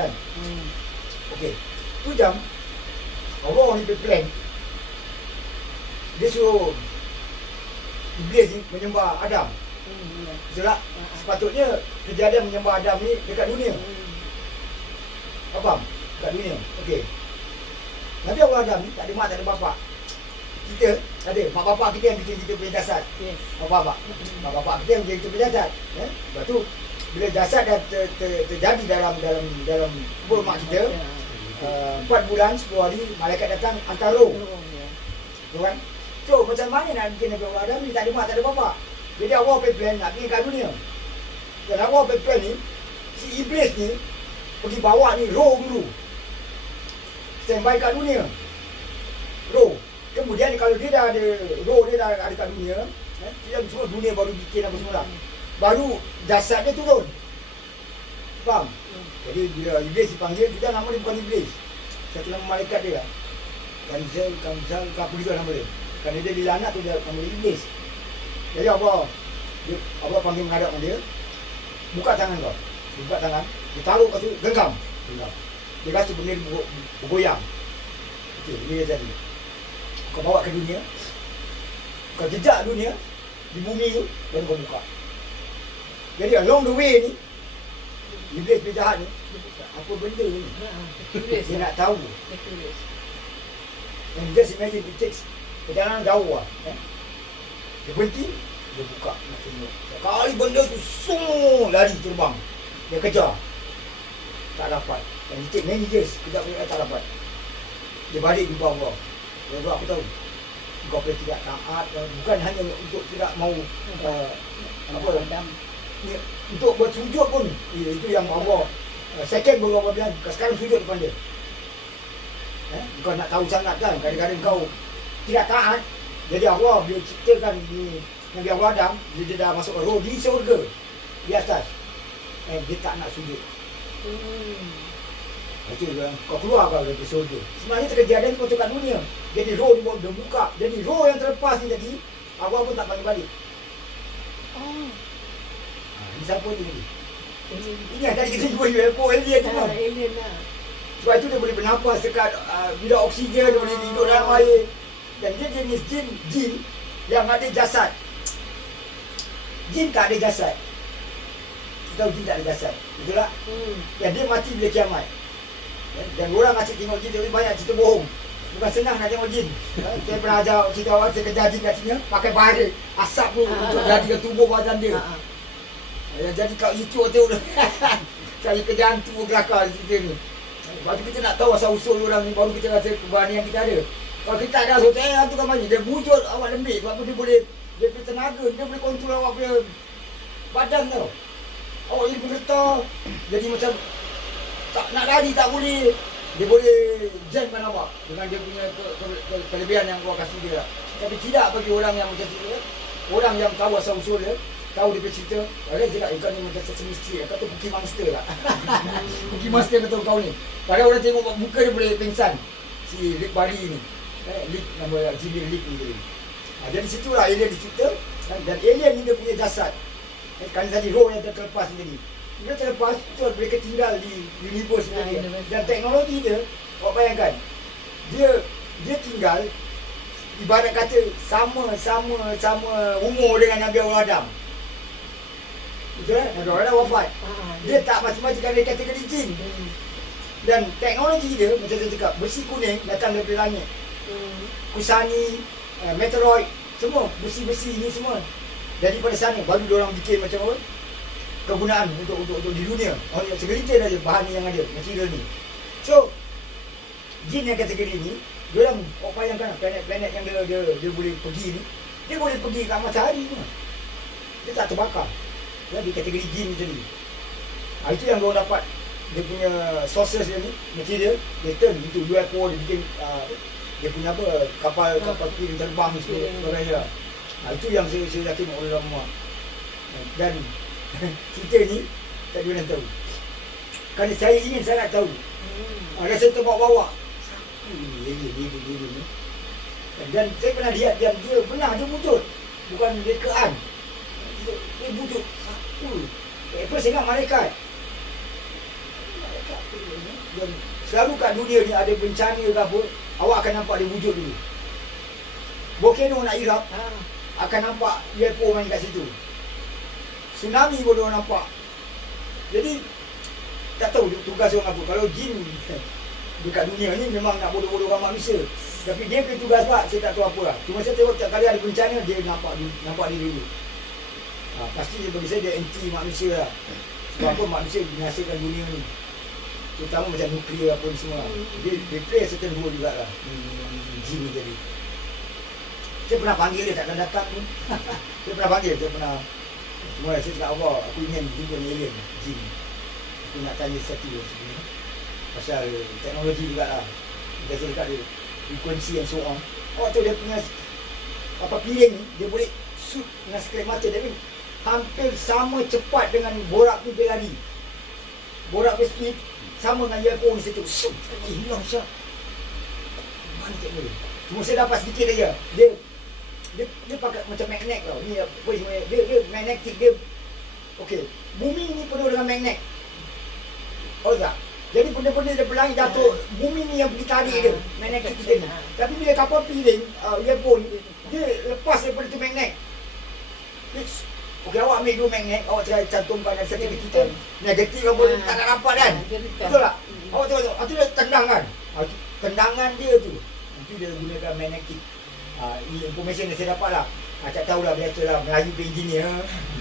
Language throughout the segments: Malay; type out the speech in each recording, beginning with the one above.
kan. Okey. Tu jam Allah ni plan. Dia suruh Iblis ni menyembah Adam. Betul tak? Sepatutnya kejadian menyembah Adam ni dekat dunia. Faham? Dekat dunia. Okey. Nabi Allah Adam ni tak ada mak, tak ada bapa. Kita ada mak bapak kita yang bikin kita punya jasad. Yes. Mak bapak kita yang bikin kita punya jasad. Lepas tu bila jasad dah terjadi dalam perut mak kita, 4 bulan 10 hari malaikat datang hantar roh. Betul kan? So macam mana nak bikin Nabi Allah Adam ni tak ada mak, tak ada bapa. Jadi Allah plan nak bikin kat dunia. Dan Allah plan ni si Iblis ni pergi bawa ni roh dulu. Standby kat dunia. Roh. Kemudian kalau dia dah ada roh, dia dah ada kat dunia, dia semua dunia baru bikin apa semua. Baru jasad dia turun. Faham? Jadi bila Iblis dipanggil, kita nama dia bukan Iblis. Satu nama malaikat dia. Kanzal apa juga nama dia. Kerana dia dilaknat tu dia panggil Iblis. Jadi Allah panggil menghadap dia. Buka tangan kau. Dia buka tangan, dia taruh kat tu, genggam. Dia rasa benda bergoyang. Okey, ini dia jadi. Kau bawa ke dunia, kau jejak dunia di bumi tu, baru kau buka. Jadi along the way ni, Iblis penjahat ni, apa benda ni? Dia nak tahu. And just imagine it takes perjalanan jauh lah. Dia berhenti, dia buka nak tengok. Sekali benda tu lari terbang. Dia kejar, tak dapat. And it take many years, kejap tak dapat. Dia balik di bawah. Ya, aku tahu kau boleh tidak taat, bukan hanya untuk tidak mau untuk bersujud pun. Itu yang Allah second baru Allah bilang sekarang sujud depan dia. Bukan nak tahu sangat kan, kadang-kadang kau tidak taat. Jadi Allah bila ciptakan di Nabi Allah Adam, dia dah masuk roh di syurga di atas, dia tak nak sujud. Kau keluar kau dari syurga. Sebenarnya kejadian tu kat dunia. Jadi roh dia buka. Jadi roh yang terlepas ni tadi, Allah pun tak panggil balik. Ini siapa ni? Ini yang tadi kita jumpa UFO, alien tu kan? Alien lah. Sebab itu dia boleh bernafas dekat bidang oksigen, dia boleh hidup dalam air. Dan dia jenis jin yang ada jasad. Jin tak ada jasad. Kita tahu jin tak ada jasad. Betul tak? Yang dia mati bila kiamat. Dan orang asyik tengok jin, tapi banyak cerita bohong. Bukan senang nak tengok jin. Saya pernah ajar cerita awal, saya kejar jin kat sini, pakai barik, asap pun untuk jadikan tubuh badan dia. Yang jadi kat YouTube tu saya kejar hantu belakang cerita ni. Lepas tu kita nak tahu asal usul orang ni, baru kita rasa keberanian kita ada. Kalau kita tak ada asal usul, hantu kan macam dia wujud awak lembik. Sebab tu dia boleh, dia punya tenaga, dia boleh kontrol awak punya badan tau. Awak jadi bergetar, jadi macam tak nak lari tak boleh. Dia boleh jamkan awak dengan dia punya kelebihan yang awak kasih dia. Tapi tidak bagi orang yang macam tu. Orang yang tahu asal usul dia, tahu dia punya cerita. Orang tidak, ikan ni macam Sesame Street. Kata Cookie Monster lah. Cookie Monster kata kau ni. Padahal orang tengok muka dia boleh pingsan. Si Rick Barry ni. Rick, nama Jimmy Rick ni. Jadi situlah alien dicipta. Dan alien ni dia punya jasad. Kan tadi roh yang terlepas ni tadi. Dia terlepas, so mereka tinggal di universe ni. Dan teknologi dia, awak bayangkan, dia tinggal ibarat kata sama umur dengan Nabi Allah Adam. Betul kan? Nabi Allah Adam wafat. Dia tak macam-macam dari kategori jin. Dan teknologi dia, macam saya cakap, besi kuning datang dari langit. Kusani, meteoroid, semua besi-besi ni semua. Jadi pada sana baru diorang bikin macam apa? Kegunaan untuk di dunia. Segelintir aja bahan ni yang ada, material ni. So jin yang kategori ni, dia orang bayangkan planet-planet yang dia boleh pergi ni, dia boleh pergi kat matahari ni. Dia tak terbakar. Dia di kategori jin macam ni. Itu yang dia dapat dia punya sources dia ni, material, dia turn into UFO, dia bikin dia punya apa, kapal piring terbang sebagainya. Itu yang saya yakin oleh semua. Dan cerita ni tak ada orang tahu. Kerana saya nak tahu. Ada saya terbawa-bawa. Siapa ni? Dan saya pernah lihat dia benar, dia wujud. Bukan rekaan. Dia wujud. Siapa? First saya ingat malaikat. Dan selalu kat dunia ni ada bencana ke apa, awak akan nampak dia wujud dulu. Volcano nak irap, akan nampak UFO main kat situ. Tsunami pun orang nampak. Jadi tak tahu tugas orang apa. Kalau jin dekat dunia ni memang nak bodoh-bodohkan manusia. Tapi dia punya tugas pak, saya tak tahu apa lah. Cuma saya tengok tiap kali ada bencana, dia nampak dia dulu. Pasti bagi saya dia anti manusia lah. Sebab apa manusia menghasilkan dunia ni. Terutama macam nuklear apa ni semua. Dia play certain role jugalah. Jin ni jadi. Saya pernah panggil dia, takkan datang pun. Saya pernah panggil, cuma saya cakap Allah, aku ingin jumpa ni alien, jin. Aku nak tanya satu sebenarnya. Pasal teknologi jugalah. Biasa dekat dia, frekuensi yang so on. Awak tahu dia punya apa piring ni, dia boleh shoot dengan sekelip mata. Dia hampir sama cepat dengan borak tu dia lari. Borak dia speed, sama dengan UFO ni situ. Shoot, hilang siap. Mana teknologi? Cuma saya dapat sedikit aja. Dia pakai macam magnet tau. Ni apa dia magnetic dia. Okey, bumi ni penuh dengan magnet. Oh tak. Jadi benda-benda dia berlari jatuh, bumi ni yang pergi tarik dia, magnetic kita ni. Tapi bila kapal piring UFO ni, dia lepas daripada tu magnet. Okey, awak ambil dua magnet, awak cantumkan dalam satu kita. Negatif kan boleh tak nak dapat kan? Betul tak? Awak tengok, itu dia tendang kan? Tendangan dia tu, nanti dia gunakan magnetic. Ini information yang saya dapat lah. Tak tahulah, biasalah Melayu ke engineer.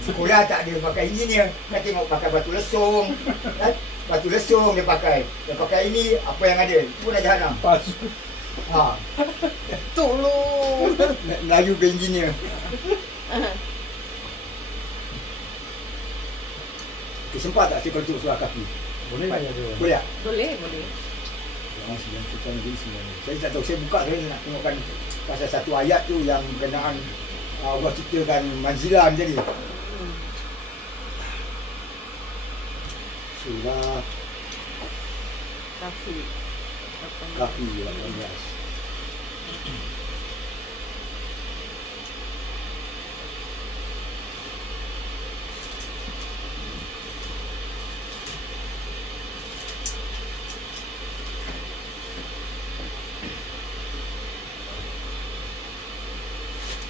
Sekolah tak ada pakai engineer. Nak tengok pakai batu lesung kan? Batu lesung dia pakai. Dia pakai ini, apa yang ada itu pun dah jahanam. Tolong. Melayu ke engineer. Okay, sempat tak saya kalau tengok surah Kahfi? Boleh tak? Boleh tak? Boleh. Saya tak tahu, saya buka saya nak tengokkan pasal satu ayat tu yang berkenaan Allah ciptakan manzilah jadi. Surah Kahfi 18.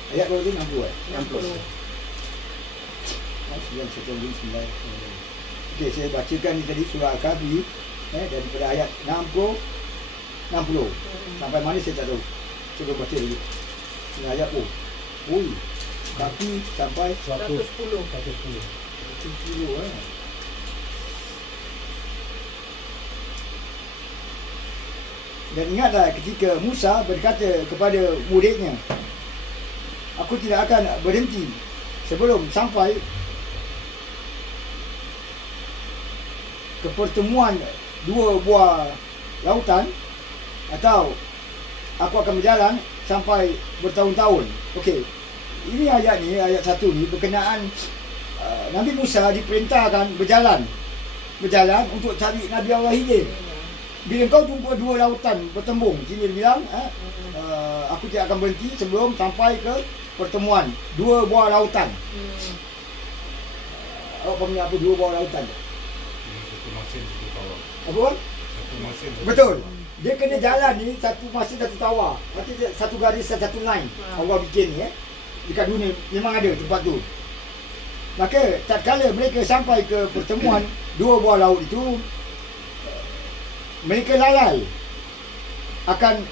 Ayat berapa tu? 60. 60. Okey, saya bacakan ni tadi surah Al-Kahfi daripada ayat 60 sampai mana saya tak tahu. Cuba baca dulu. Ini ayat Kahfi sampai 110. Dan ingatlah ketika Musa berkata kepada muridnya, aku tidak akan berhenti sebelum sampai ke pertemuan dua buah lautan, atau aku akan berjalan sampai bertahun-tahun. Okey, ini ayat ni, ayat 1 ni berkenaan Nabi Musa diperintahkan berjalan untuk cari Nabi Allah Khidir. Bila kau jumpa dua lautan bertembung, sini dia bilang aku tidak akan berhenti sebelum sampai ke pertemuan dua buah lautan. Awak punya apa dua buah lautan? Satu masin, satu tawar. Apa? Satu masin. Betul. Dia kena jalan ni satu masin satu tawar. Nanti satu garis satu line. Allah bikin ni dekat dunia memang ada tempat tu. Maka tatkala mereka sampai ke pertemuan dua buah laut itu, mereka lalai akan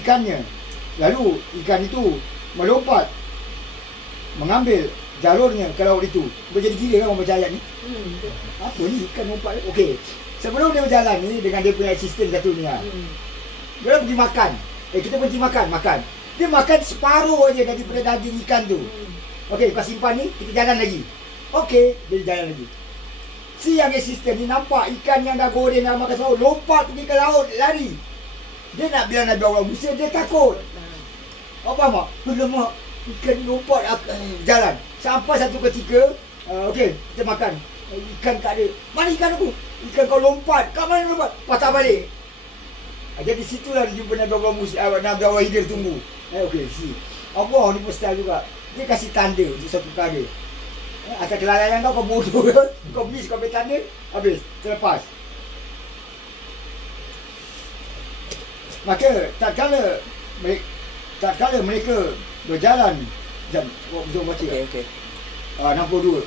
ikannya. Lalu ikan itu melompat mengambil jalurnya ke laut itu. Berjadi gila kan orang baca ayat ni? Apa ni ikan lompat? Okey, sebelum dia berjalan ni dengan dia punya sistem satu ni dia pergi makan. Kita pergi makan. Dia makan separuh aja daripada daging ikan tu. Okey, kau simpan ni, kita jalan lagi. Okey, dia jalan lagi. Si yang assistant ni nampak ikan yang dah goreng dalam makan sahur, lompat pergi ke laut, lari. Dia nak bilang Nabi Allah Musa, dia takut. Apa mak? Lemak ikan lompat jalan. Sampai satu ketika, okey, kita makan. Ikan tak ada. Mana ikan aku? Ikan kau lompat. Kat mana lompat? Patah balik. Jadi situlah dia jumpa Nabi Allah Musa, Nabi Allah Khidir tunggu. Okey, si. Allah ni pun style juga. Dia kasih tanda untuk satu perkara. Asal kelalaian kau bodoh ke, kau miss, kau ambil tanda, habis, terlepas. Maka tatkala mereka berjalan jam jom baca. Okey. 62.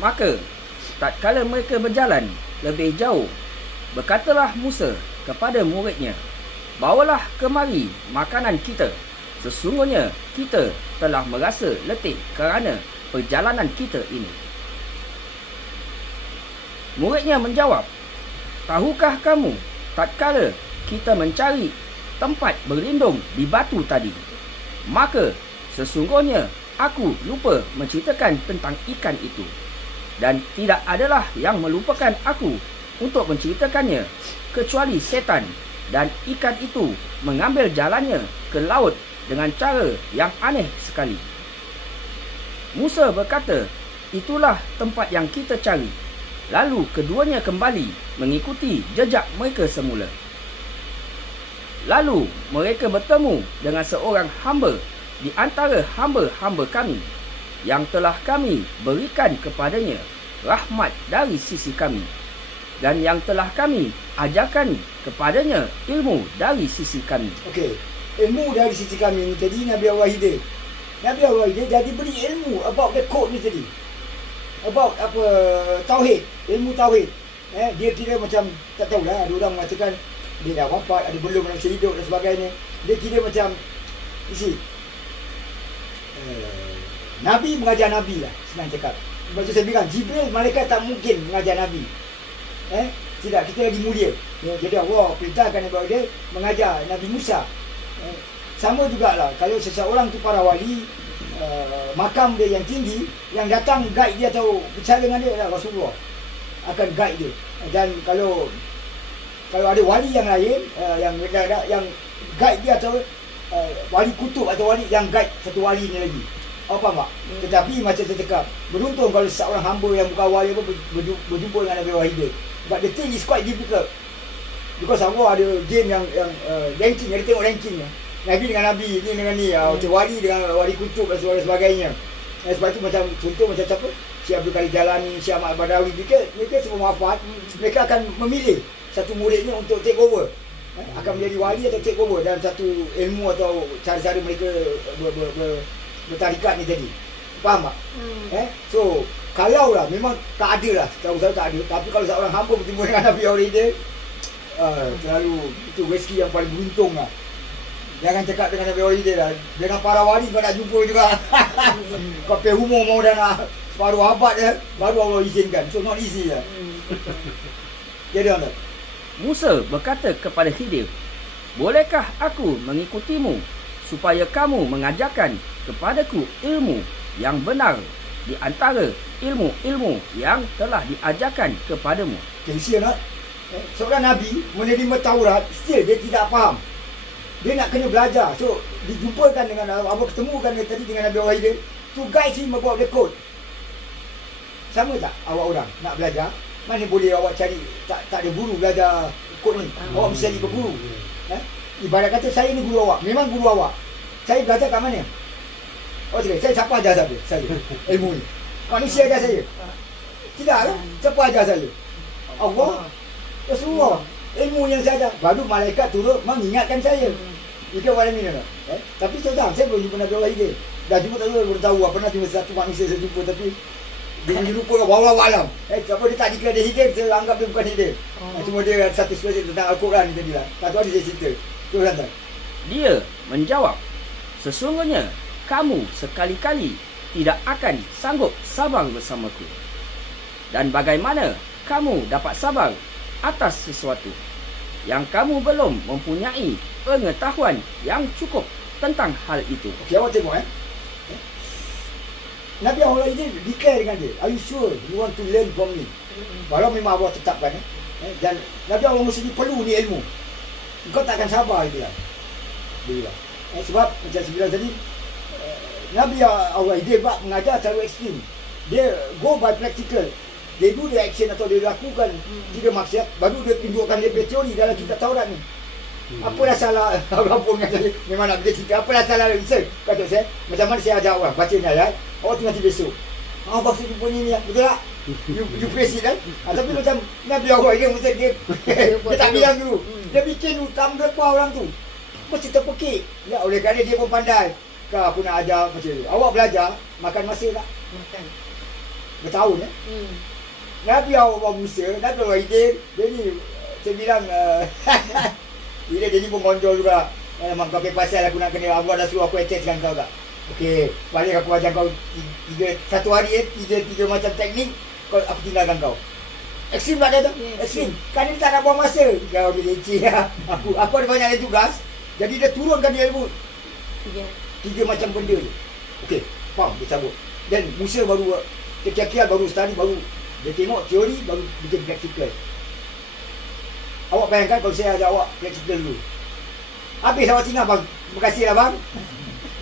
Maka tatkala mereka berjalan lebih jauh, berkatalah Musa kepada muridnya, "Bawalah kemari makanan kita. Sesungguhnya kita telah merasa letih kerana perjalanan kita ini." Muridnya menjawab, "Tahukah kamu tatkala kita mencari tempat berlindung di batu tadi, maka sesungguhnya aku lupa menceritakan tentang ikan itu, dan tidak adalah yang melupakan aku untuk menceritakannya kecuali setan, dan ikan itu mengambil jalannya ke laut dengan cara yang aneh sekali." Musa berkata, "Itulah tempat yang kita cari." Lalu keduanya kembali mengikuti jejak mereka semula. Lalu mereka bertemu dengan seorang hamba di antara hamba-hamba kami, yang telah kami berikan kepadanya rahmat dari sisi kami, dan yang telah kami ajarkan kepadanya ilmu dari sisi kami. Okey, ilmu dari sisi kami ni tadi Nabi Allah Hidir. Nabi Allah Hidir jadi beri ilmu about the code ni tadi. About apa, tauhid, ilmu tauhid. Dia kira macam, tak tahulah, ada orang mengatakan dia dah wafat, ada belum masih hidup dan sebagainya. Dia kira macam Nabi mengajar Nabi lah, senang cakap. Sebab tu saya bilang, Jibril malaikat tak mungkin mengajar Nabi. Tidak, kita lagi mulia. Jadi Allah perintahkan Nabi dia mengajar Nabi Musa. Sama jugalah, kalau seseorang tu para wali, makam dia yang tinggi, yang datang guide dia atau bicara dengan dia adalah Rasulullah, akan guide dia. Dan kalau ada wali yang lain, yang guide dia atau wali kutub atau wali yang guide satu wali ni lagi. Faham tak? Tetapi macam saya cakap, beruntung kalau seorang hamba yang bukan wali apa berjumpa dengan Nabi Wahid. But the thing is quite difficult. Because Allah ada game yang ranking, ada tengok ranking ni. Nabi dengan Nabi, ni dengan ni, macam wali dengan wali kutub dan sebagainya. Sebab itu macam contoh macam siapa? Syekh Abdul Qadir Jalani, Syekh Ahmad Badawi, mereka semua wafat, mereka akan memilih satu muridnya untuk take over. Akan menjadi wali atau take over dalam satu ilmu atau cara-cara mereka bertarikat ni tadi. Faham tak? So, kalau lah memang tak ada lah, tahu saya tak ada. Tapi kalau seorang hamba bertemu dengan Nabi Aurida, terlalu itu rezeki yang paling beruntung lah. Jangan cakap dengan Nabi Aurida lah. Dengan para wali kau nak jumpa juga. Kau pay umur mau dah nak separuh abad je, baru Allah izinkan. So not easy lah. Jadi apa? Musa berkata kepada Khidir, "Bolehkah aku mengikutimu supaya kamu mengajarkan kepadaku ilmu yang benar di antara ilmu-ilmu yang telah diajarkan kepadamu?" Okay, you see or not? Seorang Nabi menerima Taurat, still dia tidak faham. Dia nak kena belajar. So, dijumpakan dengan Abang ketemukan dia tadi dengan Nabi Wahid to guide him about the code. Sama tak awak orang nak belajar? Mana boleh awak cari, tak ada guru belajar kod ni. Awak mesti cari berguru. Ibarat kata saya ni guru awak, memang guru awak. Saya belajar kat mana? Awak cakap, saya siapa ajar saya ilmu ni? Manusia ajar saya? Tidak kan? Siapa ajar saya? Allah, Rasulullah. Ilmu yang saya ajar, baru malaikat turun mengingatkan saya. Itu what I mean, tapi saya belum jumpa Nabi Wahid. Dah jumpa tak baru tahu, pernah jumpa satu manusia saya jumpa, tapi dia lupa wallahu alam. Siapa dia tak dikira dia hidup, saya anggap dia bukan hidup. Cuma dia ada satu spesial tentang Al-Quran ni tadi lah. Satu hari saya cerita. Terus hantar. Dia menjawab, "Sesungguhnya kamu sekali-kali tidak akan sanggup sabar bersamaku. Dan bagaimana kamu dapat sabar atas sesuatu yang kamu belum mempunyai pengetahuan yang cukup tentang hal itu?" Okey, awak tengok Nabi Allah ini declare dengan dia, "Are you sure you want to learn from me?" Walau memang Allah tetapkan dan Nabi Allah mesti perlu ni ilmu. Kau tak akan sabar dia bilang. Sebab macam saya bilang tadi, Nabi Allah dia mengajar secara ekstrim. Dia go by practical. Dia do the action atau dia lakukan tiga maksiat, baru dia tunjukkan dia punya teori dalam kitab Taurat ni. Apalah salah orang pun kata memang nak bercerita. Apalah salah research kata saya. Macam mana saya ajar orang baca ni ayat, awak tengok nanti besok. Abang suruh punya ni, betul tak? You presiden. Tapi macam Nabi Allah dia mesti dia tak bilang dulu. Dia bikin dulu depan orang tu. Mesti terpekik. Ya, oleh kerana dia pun pandai. Kau aku nak ajar macam tu. Awak belajar makan masa tak? Makan. Bertahun Nabi Allah Musa, Nabi Allah Idil, dia ni saya bilang dia ni pun konjol juga. Memang kau pergi pasal aku nak kena, Allah dah suruh aku attach dengan kau tak? Okey, balik aku ajar kau satu hari tiga macam teknik, aku tinggalkan kau. Ekstrim tak ada tu? Ekstrim. Kan dia tak nak buang masa. Kau dia leceh lah. Aku ada banyak lagi tugas. Jadi dia turunkan dia ilmu. Tiga macam benda je. Okey, faham, dia cabut. Dan Musa baru terkial baru study baru. Dia tengok teori baru bikin praktikal. Awak bayangkan kalau saya ajar awak praktikal dulu. Habis awak tinggal bang. Terima kasih lah bang.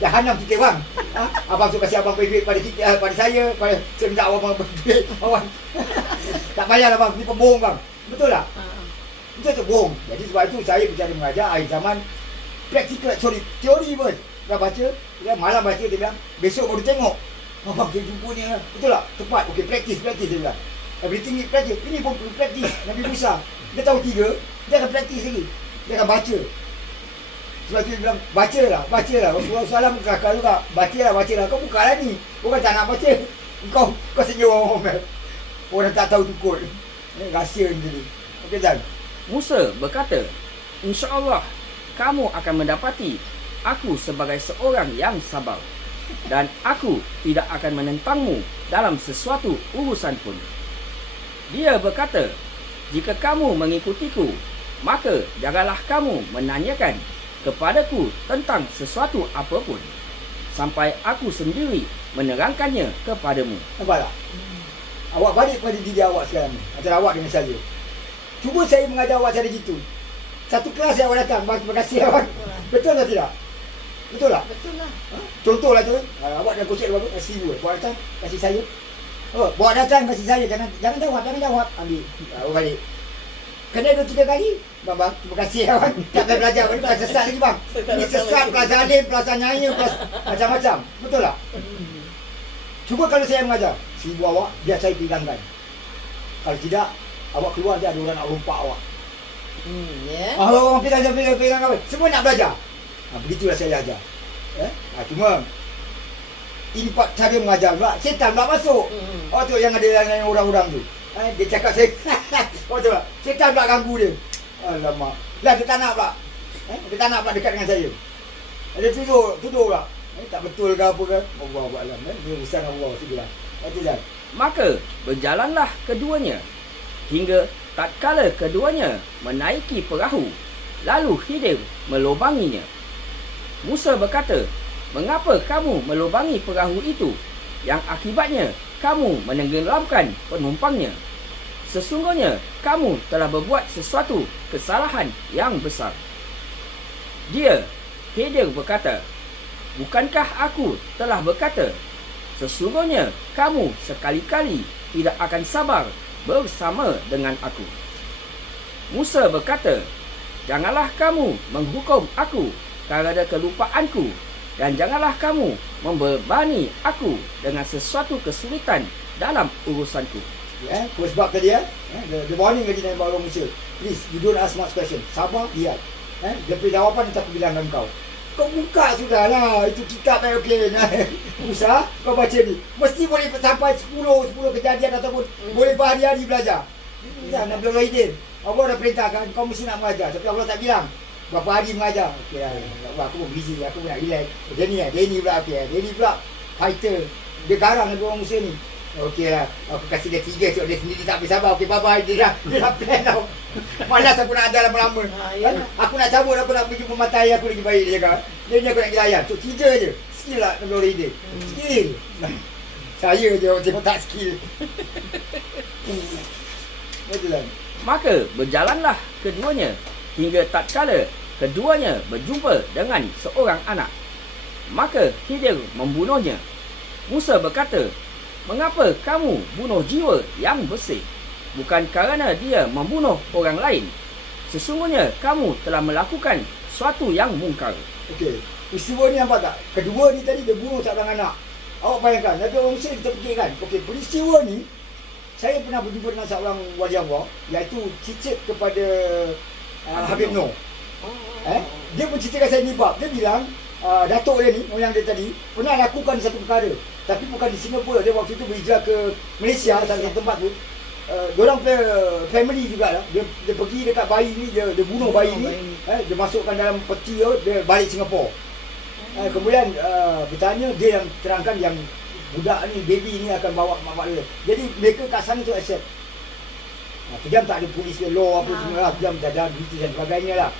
Jahanam kita bang. Abang suruh kasih abang duit pada kita, pada saya minta awak bang duit awak. Tak payah lah bang. Ni pembohong bang. Betul tak? Betul tu bohong. Jadi sebab itu saya bicara mengajar akhir zaman praktikal, teori pun. Dah baca, dia malam baca dia bilang besok baru tengok. Abang dia jumpa ni. Betul tak? Tepat. Okey, praktis dia bilang. Everything ni praktis. Ini pun perlu praktis. Nabi Musa dia tahu tiga, dia akan praktis lagi. Dia akan baca. Sebab tu dia bilang, bacalah. Rasulullah SAW kelakar juga. Bacalah. Kau bukalah ni. Bukan tak nak baca. Kau senyum orang. Orang tak tahu tukut. Rahsia ni. Okey, Zan. Musa berkata, "InsyaAllah, kamu akan mendapati aku sebagai seorang yang sabar. Dan aku tidak akan menentangmu dalam sesuatu urusan pun." Dia berkata, "Jika kamu mengikutiku, maka janganlah kamu menanyakan kepadaku tentang sesuatu apapun, sampai aku sendiri menerangkannya kepadamu." Nampak tak? Awak balik pada diri awak sekarang ni. Antara awak dengan saya. Cuba saya mengajar awak cara gitu. Satu kelas yang awak datang, terima kasih awak. Betul atau tidak? Betul tak? Betul lah. Contohlah tu. Awak dah kocek berapa? Kasih dua. Bawa datang, kasih saya. Bawa datang, kasih saya. Jangan jawab. Ambil. Awak balik. Kena 2-3 kali. Bang, terima kasih awak. Tak payah belajar. Ini bukan sesat lagi bang. Ini sesat, plus zalim, plus anyaya, plus macam-macam. Betul tak? Cuba kalau saya mengajar, seribu awak, biar saya pegangkan. Kalau tidak, awak keluar dia ada orang nak rompak awak. Orang pegang awak. Semua nak belajar. Begitulah saya ajar. Cuma ini cara mengajar pula. Setan pula masuk. Tu yang ada yang orang-orang tu. Dia cakap saya. Tu lah. Setan pula ganggu dia. Alamak. Lah dia tak nak pula. Dia tak nak pula dekat dengan saya. Dia tuduh pula. Tak betul ke apa ke? Allah Alam. Dia urusan Allah tu lah. Itu dah. Maka berjalanlah keduanya hingga tatkala keduanya menaiki perahu, lalu Khidir melubanginya. Musa berkata, "Mengapa kamu melubangi perahu itu, yang akibatnya kamu menenggelamkan penumpangnya? Sesungguhnya kamu telah berbuat sesuatu kesalahan yang besar." Dia, Khidir berkata, "Bukankah aku telah berkata, sesungguhnya kamu sekali-kali tidak akan sabar bersama dengan aku?" Musa berkata, "Janganlah kamu menghukum aku kerana kelupaanku, dan janganlah kamu membebani aku dengan sesuatu kesulitan dalam urusanku." Sebab tadi the warning tadi Nabi Allah Musa. Please, you don't ask much question. Sabar, lihat. Dia punya jawapan dia tak bilangkan kau. Kau buka sudahlah. Itu kitab yang okey. Musa, kau baca ni. Mesti boleh sampai 10 kejadian ataupun boleh berhari-hari belajar. Nabi Allah Idil. Allah dah perintahkan kau mesti nak mengajar. Tapi Allah tak bilang berapa hari mengajar. Okey lah. Aku pun busy. Aku pun nak relax. Dia ni pula okey. Dia ni pula fighter. Dia garang Nabi Allah Musa ni. Okey lah. Aku kasih dia 3. Sebab dia sendiri tak boleh sabar. Okey, bye-bye. Dia dah plan tau. Malas aku nak ajar lama-lama. Aku nak cabut. Aku nak pergi jumpa mata air aku lagi baik. Dia cakap. Dia ni aku nak pergi layan. So 3 je. Skill lah Nabi Allah Idil. Skill. Saya je orang tengok tak skill. Betul lah. Maka berjalanlah keduanya hingga tatkala keduanya berjumpa dengan seorang anak. Maka Khidir membunuhnya. Musa berkata, "Mengapa kamu bunuh jiwa yang bersih? Bukan kerana dia membunuh orang lain. Sesungguhnya kamu telah melakukan suatu yang mungkar." Okey. Peristiwa ni nampak tak? Kedua ni tadi dia bunuh seorang anak. Awak bayangkan, Nabi orang Mesir kita fikirkan. Okey, peristiwa ni, saya pernah berjumpa dengan seorang wali Allah, iaitu cicit kepada Habib Noh. Dia pun ceritakan saya ni bab. Dia bilang, datuk dia ni, moyang dia tadi, pernah lakukan satu perkara. Tapi bukan di Singapura. Dia waktu tu berhijrah ke Malaysia, salah satu tempat tu. Diorang punya family jugalah. Dia pergi dekat bayi ni, dia bunuh bayi ni. Dia masukkan dalam peti tu, dia balik Singapura. Kemudian bertanya, dia yang terangkan yang budak ni, baby ni akan bawa mak dia. Jadi mereka kat sana tu accept. Kejam tak ada polis law apa semua lah. Kejam tak ada British dan sebagainya lah.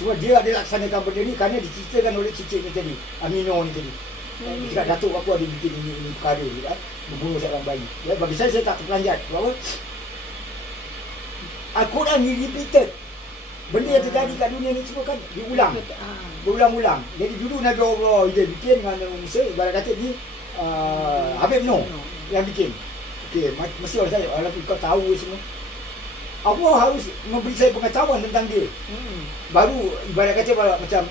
Cuma dia ada laksanakan benda ni kerana diceritakan oleh cicit ni tadi, Amino ni tadi. Dia cakap, datuk aku ada bikin ini perkara ni kan, membunuh seorang bayi. Bagi saya tak terpelanjat. Sebab Al-Quran ni repeated. Benda yang terjadi kat dunia ni semua kan diulang. Berulang-ulang. Jadi dulu Nabi Allah dia bikin dengan Musa, ibarat kata ni Habib Noh yang bikin. Okey, mesti orang tanya, walaupun kau tahu semua, Allah harus memberi saya pengetahuan tentang dia. Baru ibarat kata macam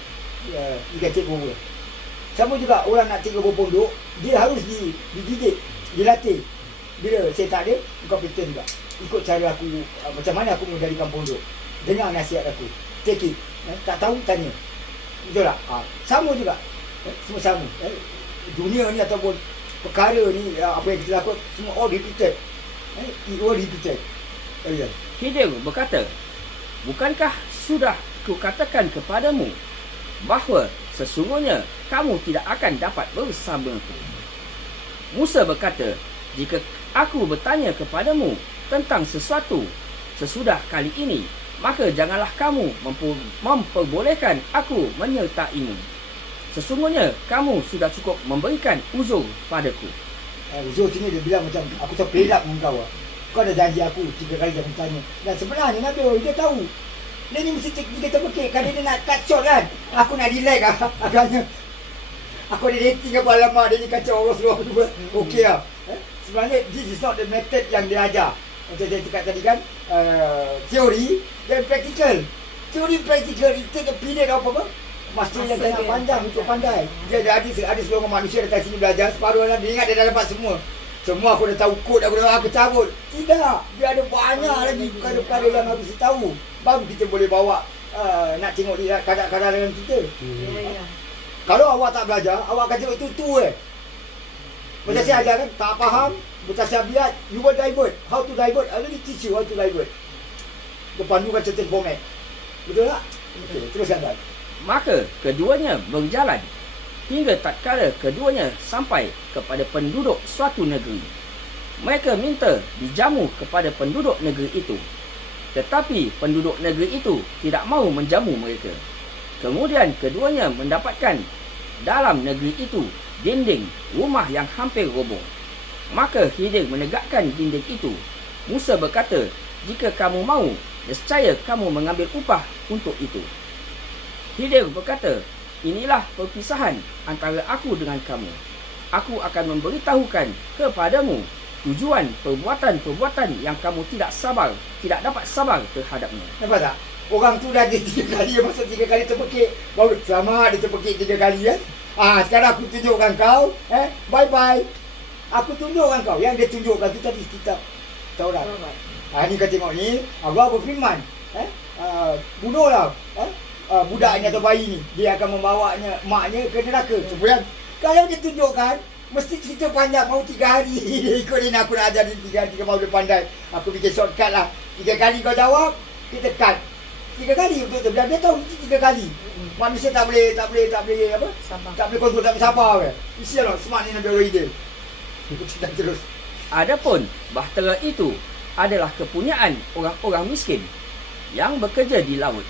you can take over. Sama juga orang nak tinggal berpondok, dia harus dididik, dilatih. Bila saya tak ada, kau pretend juga. Ikut cara aku, macam mana aku menjadikan pondok. Dengar nasihat aku, take it. Tak tahu, tanya. Betul tak? Sama juga. Semua sama. Dunia ni ataupun perkara ni, apa yang kita lakukan, semua all repeated. It all repeated. Khidir berkata, bukankah sudah kukatakan kepadamu bahawa sesungguhnya kamu tidak akan dapat bersamaku? Musa berkata, jika aku bertanya kepadamu tentang sesuatu sesudah kali ini, maka janganlah kamu memperbolehkan aku menyertaimu. Sesungguhnya kamu sudah cukup memberikan uzur padaku. Uzur sini dia bilang macam, aku tak pelak dengan kau. Kau dah janji aku 3 kali jangan tanya. Dan sebenarnya Nabi dia tahu. Dia ni mesti kita terpekik. Kadang dia nak cut short kan. Aku nak relax lah. Agaknya aku ada dating apa alamak. Dia ni kacau Allah suruh aku. Okey lah. Sebenarnya this is not the method yang dia ajar. Macam saya cakap tadi kan, teori dan praktikal. Teori praktikal it take a period of apa? Masa yang sangat panjang untuk pandai. Dia ada seorang manusia datang sini belajar, separuh orang dia ingat dia dah dapat semua. Semua aku dah tahu kod, aku dah cabut. Tidak, dia ada banyak lagi perkara-perkara yang harus kita tahu. Baru kita boleh bawa nak tengok dia kadang-kadang dengan kita. Kalau awak tak belajar, awak akan tengok itu macam saya ajar kan, tak faham bertasyabihat, you will divert. How to divert? I already teach you how to divert. Berpandukan certain format. Betul tak? Okey, teruskan kan. Maka keduanya berjalan hingga tatkala keduanya sampai kepada penduduk suatu negeri. Mereka minta dijamu kepada penduduk negeri itu. Tetapi penduduk negeri itu tidak mahu menjamu mereka. Kemudian keduanya mendapatkan dalam negeri itu dinding rumah yang hampir roboh. Maka Khidir menegakkan dinding itu. Musa berkata, jika kamu mahu, nescaya kamu mengambil upah untuk itu. Khidir berkata, inilah perpisahan antara aku dengan kamu. Aku akan memberitahukan kepadamu tujuan perbuatan-perbuatan yang kamu tidak dapat sabar terhadapnya. Nampak tak? Orang tu dah ada 3 kali, dia masuk 3 kali terpekik. Baru selamat dia terpekik 3 kali kan. Sekarang aku tunjukkan kau. Bye-bye. Aku tunjukkan kau. Yang dia tunjukkan tu tadi kitab Taurat. Ni kau tengok ni. Allah berfirman. Bunuhlah budak ni atau bayi ni. Dia akan membawanya, maknya ke neraka. Kemudian kalau dia tunjukkan, mesti cerita panjang. Mau 3 hari. Ikut ni aku nak ajar dia 3 hari. 3 mahu dia pandai. Aku bikin shortcut lah. 3 kali kau jawab, kita cut. 3 kali betul-betul. Dia tahu mesti 3 kali. Manusia tak boleh apa? Sabar. Tak boleh kontrol, tak boleh sabar kan. Mesti lah smart ni Nabi Allah ide. Kita terus. Adapun bahtera itu adalah kepunyaan orang-orang miskin yang bekerja di laut.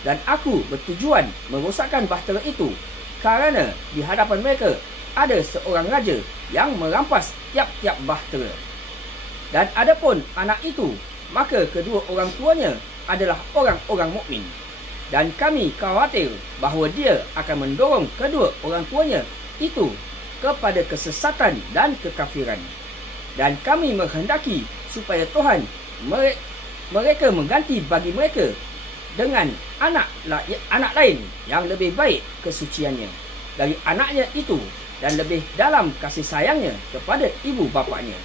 Dan aku bertujuan merosakkan bahtera itu kerana di hadapan mereka ada seorang raja yang merampas tiap-tiap bahtera. Dan adapun anak itu, maka kedua orang tuanya adalah orang-orang mukmin. Dan kami khawatir bahawa dia akan mendorong kedua orang tuanya itu kepada kesesatan dan kekafiran. Dan kami menghendaki supaya Tuhan mereka mengganti bagi mereka dengan anak lain yang lebih baik kesuciannya dari anaknya itu, dan lebih dalam kasih sayangnya kepada ibu bapanya.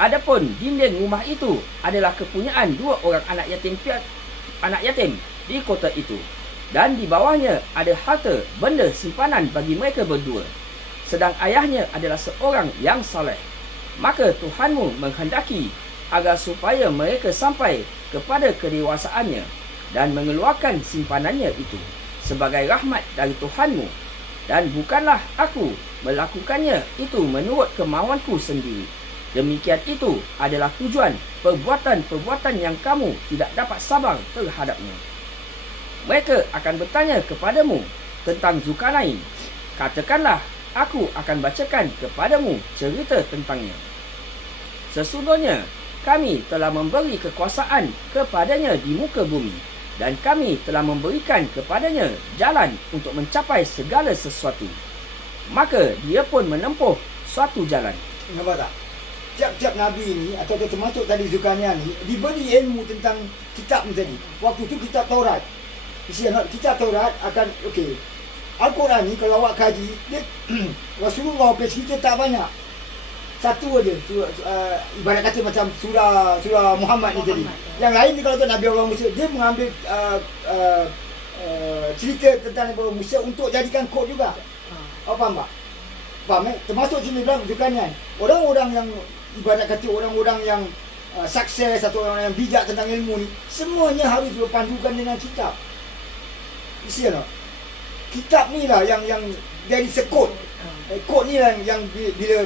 Adapun dinding rumah itu adalah kepunyaan 2 orang anak yatim di kota itu, dan di bawahnya ada harta benda simpanan bagi mereka berdua. Sedang ayahnya adalah seorang yang soleh. Maka Tuhanmu menghendaki agar supaya mereka sampai kepada kedewasaannya dan mengeluarkan simpanannya itu sebagai rahmat dari Tuhanmu, dan bukanlah aku melakukannya itu menurut kemahuanku sendiri. Demikian itu adalah tujuan perbuatan-perbuatan yang kamu tidak dapat sabar terhadapnya. Mereka akan bertanya kepadamu tentang Zulkarnain. Katakanlah, aku akan bacakan kepadamu cerita tentangnya. Sesungguhnya kami telah memberi kekuasaan kepadanya di muka bumi, dan kami telah memberikan kepadanya jalan untuk mencapai segala sesuatu. Maka dia pun menempuh suatu jalan. Nampak tak? Tiap-tiap Nabi ni, atau termasuk tadi Zulkarnain ni, diberi ilmu tentang kitab ni tadi. Waktu tu kitab Taurat. Kitab Taurat akan, okey, Al-Quran ni kalau awak kaji, dia Rasulullah punya cerita tak banyak. Satu aja, ibarat kata macam surah Muhammad ni tadi. Yang lain ni kalau tu Nabi Allah Musa, dia mengambil cerita tentang Nabi Allah Musa untuk jadikan kod juga. Awak faham tak? Faham Termasuk sini bilang Zulkarnain. Orang-orang yang ibarat kata orang-orang yang sukses atau orang yang bijak tentang ilmu ni, semuanya harus berpandukan dengan kitab. Isi tak? Kitab ni lah yang dari sekod. Kod ni lah yang bila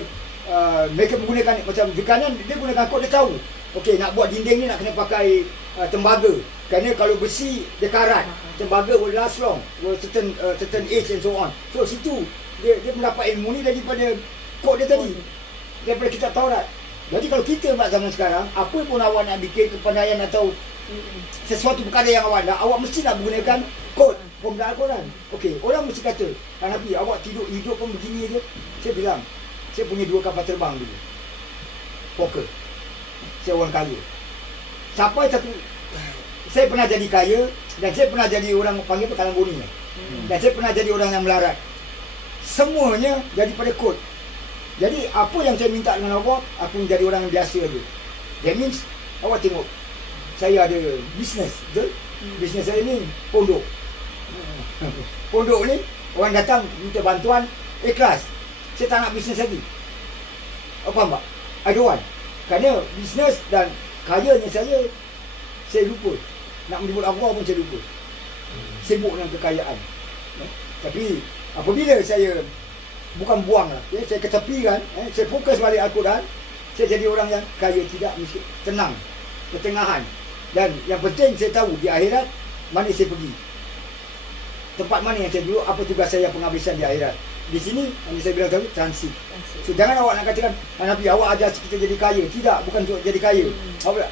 mereka menggunakan, macam Zulkarnain dia gunakan kod, dia tahu okey, nak buat dinding ni nak kena pakai tembaga, kerana kalau besi dia karat, tembaga will last long, will certain age and so on. So situ dia mendapat ilmu ni daripada kod dia tadi, daripada kitab Taurat. Jadi kalau kita buat zaman sekarang, apa pun awak nak bikin kepandaian atau sesuatu perkara yang awak nak, awak mesti nak menggunakan kod formula Al-Quran. Okey, orang mesti kata, Hanafi, awak hidup pun begini je. Saya bilang, saya punya 2 kapal terbang dulu. Poker. Saya orang kaya. Sampai satu, saya pernah jadi kaya, dan saya pernah jadi orang panggil pekalang boni. Dan saya pernah jadi orang yang melarat. Semuanya daripada kod. Jadi apa yang saya minta dengan Allah, aku menjadi orang yang biasa aja. That means, awak tengok, saya ada bisnes, betul? Bisnes saya ni pondok. Pondok ni, orang datang minta bantuan, ikhlas. Saya tak nak bisnes lagi. Apa faham tak? I don't want. Kerana bisnes dan kayanya saya lupa. Nak menyebut Allah pun saya lupa. Sibuk dengan kekayaan. Tapi apabila saya bukan buang lah, saya ketepikan, saya fokus balik Al-Quran, saya jadi orang yang kaya tidak miskin, tenang, pertengahan. Dan yang penting saya tahu di akhirat mana saya pergi, tempat mana yang saya duduk, apa tugas saya penghabisan di akhirat. Di sini yang saya bilang tadi, transit. So jangan awak nak katakan, Nabi awak ajar kita jadi kaya. Tidak, bukan untuk jadi kaya.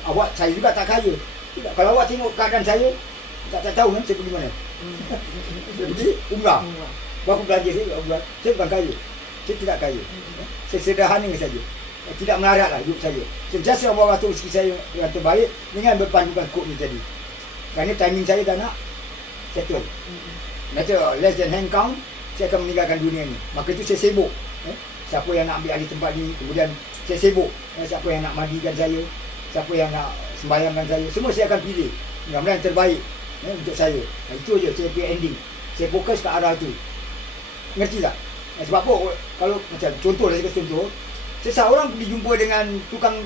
Awak saya juga tak kaya. Tidak. Kalau awak tengok keadaan saya, tak tahu kan saya pergi mana. Saya pergi umrah. Berapa belanja saya umrah. Saya bukan kaya. Saya tidak kaya. Saya sederhana saja. Tidak melarat lah hidup saya. Sentiasa Allah atur rezeki saya yang terbaik dengan berpandukan kod ni tadi. Kerana timing saya dah nak settle. Kata less than hand count, saya akan meninggalkan dunia ni. Maka itu saya sibuk. Siapa yang nak ambil alih tempat ni, kemudian saya sibuk. Siapa yang nak mandikan saya, siapa yang nak sembahyangkan saya, semua saya akan pilih. Mudah-mudahan yang terbaik untuk saya. Itu je saya punya ending. Saya fokus ke arah tu. Ngerti tak? Sebab apa? Kalau macam contoh lah, saya kasi contoh. Seseorang pergi jumpa dengan tukang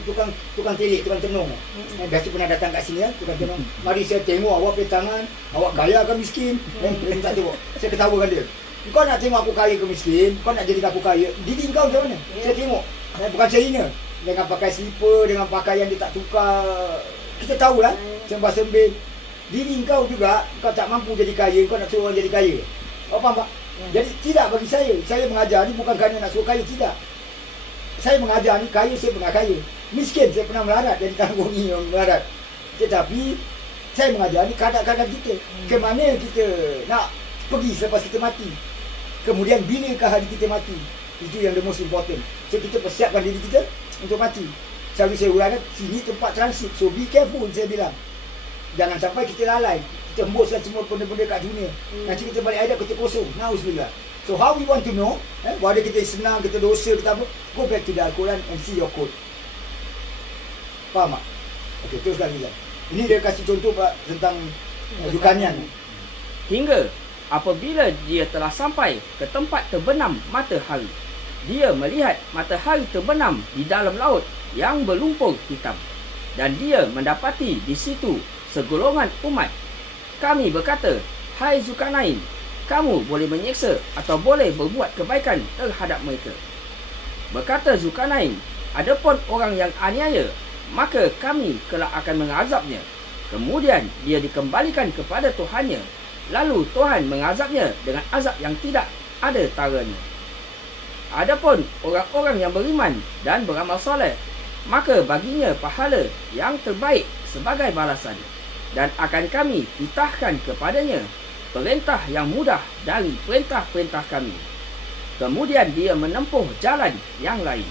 telik, tukang tenung. Biasa pernah datang kat sini tukang tenung. Mari saya tengok awak punya tangan, awak kaya ke miskin? Dia tak tengok. Saya ketawakan dia. Kau nak tengok aku kaya ke miskin? Kau nak jadikan aku kaya? Diri kau macam mana? Saya tengok. Bukan saya hina. Dengan pakai slipper, dengan pakaian dia tak tukar. Kita tahulah, sembah-sembih. Diri kau juga, kau tak mampu jadi kaya, kau nak suruh orang jadi kaya. Kau faham tak? Jadi tidak bagi saya. Saya mengajar ni bukan kerana nak suruh kaya, tidak. Saya mengajar ni, kaya saya pernah kaya. Miskin saya pernah melarat, jadi tanggung ni orang melarat. Tetapi saya mengajar ni kadang-kadang kita ke mana kita nak pergi selepas kita mati. Kemudian bilakah hari kita mati? Itu yang the most important. So kita persiapkan diri kita untuk mati. Selalu saya uraikan, sini tempat transit. So be careful, saya bilang. Jangan sampai kita lalai. Kita hembuskan semua benda-benda kat dunia. Nanti kita balik akhirat kita kosong. Nauzubillah. So how we want to know, whether kita senang, kita dosa, kita apa, go back to the Al-Quran and see your code. Faham tak? Okey, teruskan lagi. Ini dia kasih contoh tentang Zulkarnain. Hingga apabila dia telah sampai ke tempat terbenam matahari, dia melihat matahari terbenam di dalam laut yang berlumpur hitam. Dan dia mendapati di situ segolongan umat. Kami berkata, hai Zulkarnain, kamu boleh menyeksa atau boleh berbuat kebaikan terhadap mereka. Berkata Zulkarnain, adapun orang yang aniaya, maka kami kelak akan mengazabnya. Kemudian dia dikembalikan kepada Tuhannya. Lalu Tuhan mengazabnya dengan azab yang tidak ada taranya. Adapun orang-orang yang beriman dan beramal soleh, maka baginya pahala yang terbaik sebagai balasan. Dan akan kami titahkan kepadanya perintah yang mudah dari perintah-perintah kami. Kemudian dia menempuh jalan yang lain.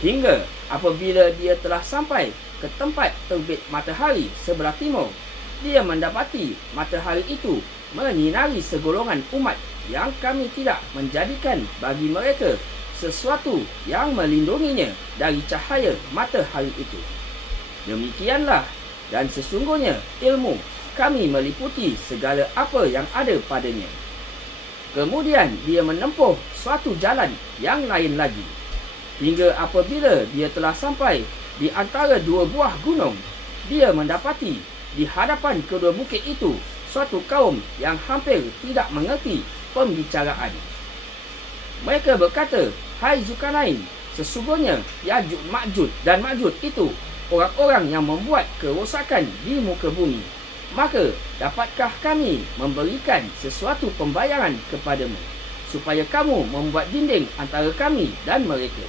Hingga apabila dia telah sampai ke tempat terbit matahari sebelah timur, dia mendapati matahari itu menyinari segolongan umat yang kami tidak menjadikan bagi mereka sesuatu yang melindunginya dari cahaya matahari itu. Demikianlah, dan sesungguhnya ilmu kami meliputi segala apa yang ada padanya. Kemudian dia menempuh suatu jalan yang lain lagi. Hingga apabila dia telah sampai di antara dua buah gunung, dia mendapati di hadapan kedua bukit itu suatu kaum yang hampir tidak mengerti pembicaraan. Mereka berkata, hai Zulkarnain, sesungguhnya Ya'juj Ma'juj dan Ma'juj itu orang-orang yang membuat kerosakan di muka bumi. Maka dapatkah kami memberikan sesuatu pembayaran kepadamu, supaya kamu membuat dinding antara kami dan mereka?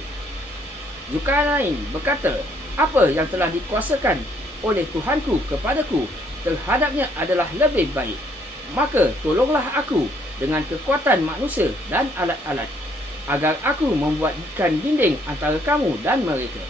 Zulkarnain berkata, apa yang telah dikuasakan oleh Tuhanku kepadaku terhadapnya adalah lebih baik. Maka tolonglah aku dengan kekuatan manusia dan alat-alat, agar aku membuatkan dinding antara kamu dan mereka.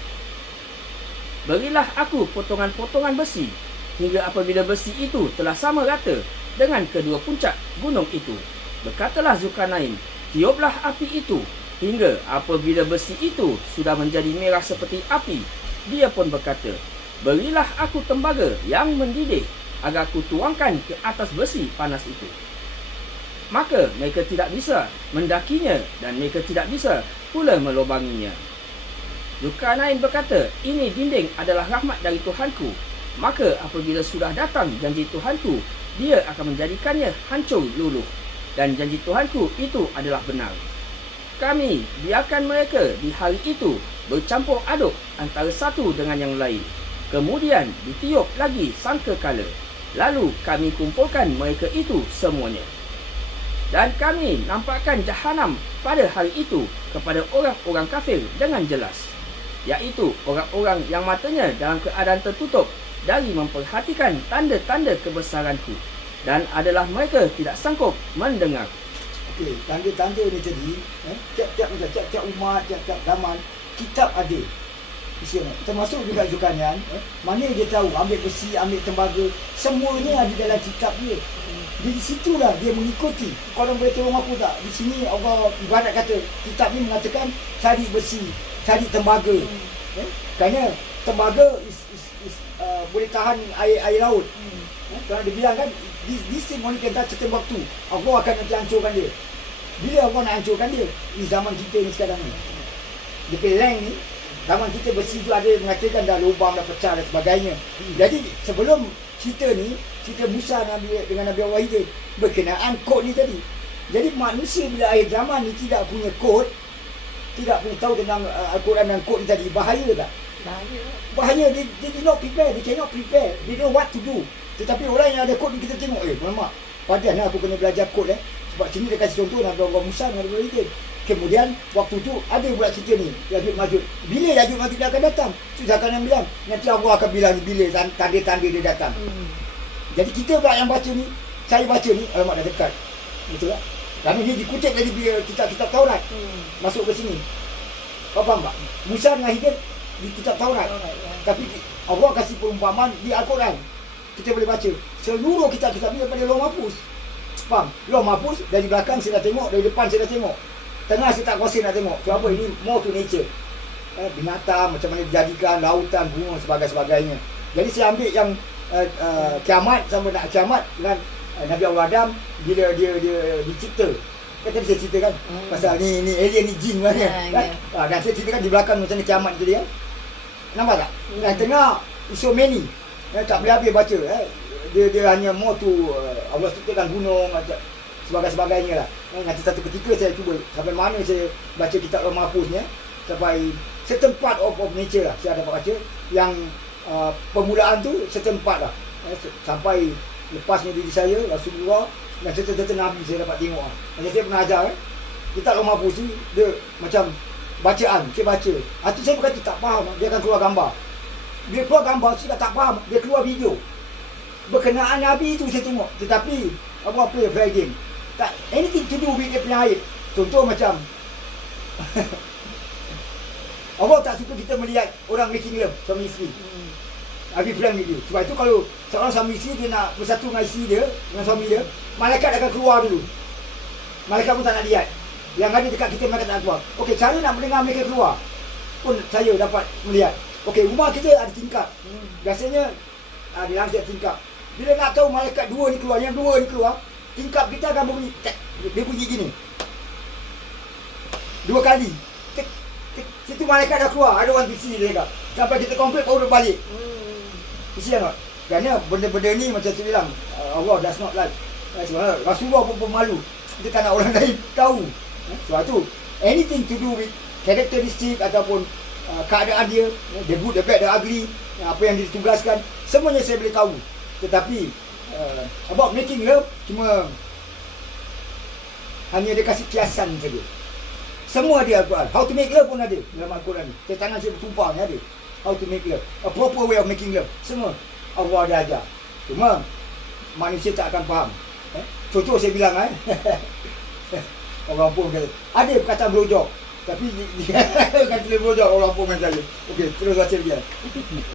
Berilah aku potongan-potongan besi, hingga apabila besi itu telah sama rata dengan kedua puncak gunung itu. Berkatalah Zulkarnain, tiuplah api itu, hingga apabila besi itu sudah menjadi merah seperti api. Dia pun berkata, berilah aku tembaga yang mendidih, agar aku tuangkan ke atas besi panas itu. Maka mereka tidak bisa mendakinya, dan mereka tidak bisa pula melobanginya. Zulkarnain berkata, ini dinding adalah rahmat dari Tuhanku. Maka apabila sudah datang janji Tuhanku, dia akan menjadikannya hancur luluh. Dan janji Tuhanku itu adalah benar. Kami biarkan mereka di hari itu bercampur aduk antara satu dengan yang lain. Kemudian ditiup lagi sangkakala. Lalu kami kumpulkan mereka itu semuanya. Dan kami nampakkan Jahanam pada hari itu kepada orang-orang kafir dengan jelas, iaitu orang-orang yang matanya dalam keadaan tertutup dari memperhatikan tanda-tanda kebesaranku, dan adalah mereka tidak sanggup mendengar. Okey, tanda-tanda ni tadi, tiap-tiap umat, tiap-tiap zaman, kitab ada. Termasuk juga Zulkarnain, mana dia tahu, ambil besi, ambil tembaga, semuanya ada dalam kitab dia. Di situlah dia mengikuti. Korang boleh tolong aku tak? Di sini Allah ibarat kata, kitab ni mengatakan cari besi, cari tembaga. Kerana tembaga boleh tahan air laut. Kerana dia bilang kan, this thing only can touch certain waktu. Allah akan nanti hancurkan dia. Bila Allah nak hancurkan dia? Di zaman kita ni sekarang ni. Dia pelang ni, zaman kita besi tu ada mengatakan dah lubang, dah pecah dan sebagainya. Jadi sebelum cerita ni, cerita Musa dengan Nabi Allah Khidir berkenaan kod ni tadi. Jadi manusia bila akhir zaman ni tidak punya kod, tidak punya tahu tentang Al-Quran dan kod ni tadi, bahaya tak? Bahaya. They did not prepare. They cannot prepare. They don't know what to do. Tetapi orang yang ada kod ni kita tengok, alamak, padahal aku kena belajar kod sebab sini dia kasih contoh Nabi Allah Musa dengan Nabi Allah Khidir. Kemudian waktu tu ada buat cerita ni, Ya'juj Ma'juj. Bila Ya'juj Ma'juj dia akan datang? Sedangkan yang bilang nanti Allah akan bilang bila tanda-tanda dia datang. Jadi kita pula yang baca ni, saya baca ni, alamak dah dekat. Betul tak? Kerana dia dikutip dari kitab-kitab Taurat. Masuk ke sini. Kau faham tak? Musa dengan Khidir di kitab Taurat. Tapi Allah kasih perumpamaan di Al-Quran. Kita boleh baca seluruh kitab-kitab ni daripada Lauh Mahfuz. faham? Lauh Mahfuz dari belakang saya dah tengok, dari depan saya dah tengok. Tengah saya tak kuasa nak tengok. Sebab apa? Ini more to nature. Binatang, macam mana dijadikan, lautan, gunung, sebagainya. Jadi saya ambil yang kiamat sama nak kiamat dengan Nabi Allah Adam bila dia dicipta. Kan tadi saya ceritakan pasal ni alien ni jin kan. Dan saya ceritakan di belakang macam mana kiamat tadi kan. Nampak tak? Dan tengah so many. Tak boleh habis baca. Dia hanya more to Allah ciptakan gunung macam sebagainya lah. Nanti satu ketika saya cuba sampai mana saya baca kitab Lauh Mahfuz ni sampai certain part of nature lah saya dapat baca yang permulaan tu certain part lah sampai lepasnya diri saya Rasulullah dan certain Nabi saya dapat tengok lah. Macam saya pernah ajar kitab Lauh Mahfuz ni dia macam bacaan saya baca hati saya berkata tak faham dia akan keluar gambar, dia keluar gambar saya dah tak faham, dia keluar video berkenaan Nabi tu saya tengok, tetapi apa ya fair game tak anything to do with dia punya aib. Contoh macam Allah tak suka kita melihat orang making love suami isteri. Habis perang dia. Sebab itu kalau seorang suami isteri dia nak bersatu dengan isteri dia, dengan suami dia, malaikat akan keluar dulu. Malaikat pun tak nak lihat. Yang ada dekat kita malaikat tak nak keluar. Okey, cara nak mendengar mereka keluar pun saya dapat melihat. Okey, rumah kita ada tingkap. Biasanya di dalam setiap tingkap. Bila nak tahu malaikat dua ni keluar, yang dua ni keluar, tingkap kita akan berbunyi, dia bunyi gini. 2 kali. Situ malaikat dah keluar, ada orang di sini dia cakap. Sampai kita komplit baru balik. Kesian tak? Kerana benda-benda ni macam saya bilang, Allah does not like. Rasulullah pun pemalu. Dia tak nak orang lain tahu. Sebab tu, anything to do with karakteristik ataupun keadaan dia, the good, the bad, the ugly, apa yang ditugaskan, semuanya saya boleh tahu. Tetapi about making love cuma hanya dia kasih kiasan saja. Semua dia Al-Quran. How to make love pun ada dalam Al-Quran ni. Saya tangan saya bertumpah ni ada. How to make love. A proper way of making love. Semua Allah dah ajar. Cuma manusia tak akan faham. Contoh saya bilang orang pun kata ada perkataan blowjob. Tapi kan tulis blowjob orang pun dengan saya. Okey, terus baca dia.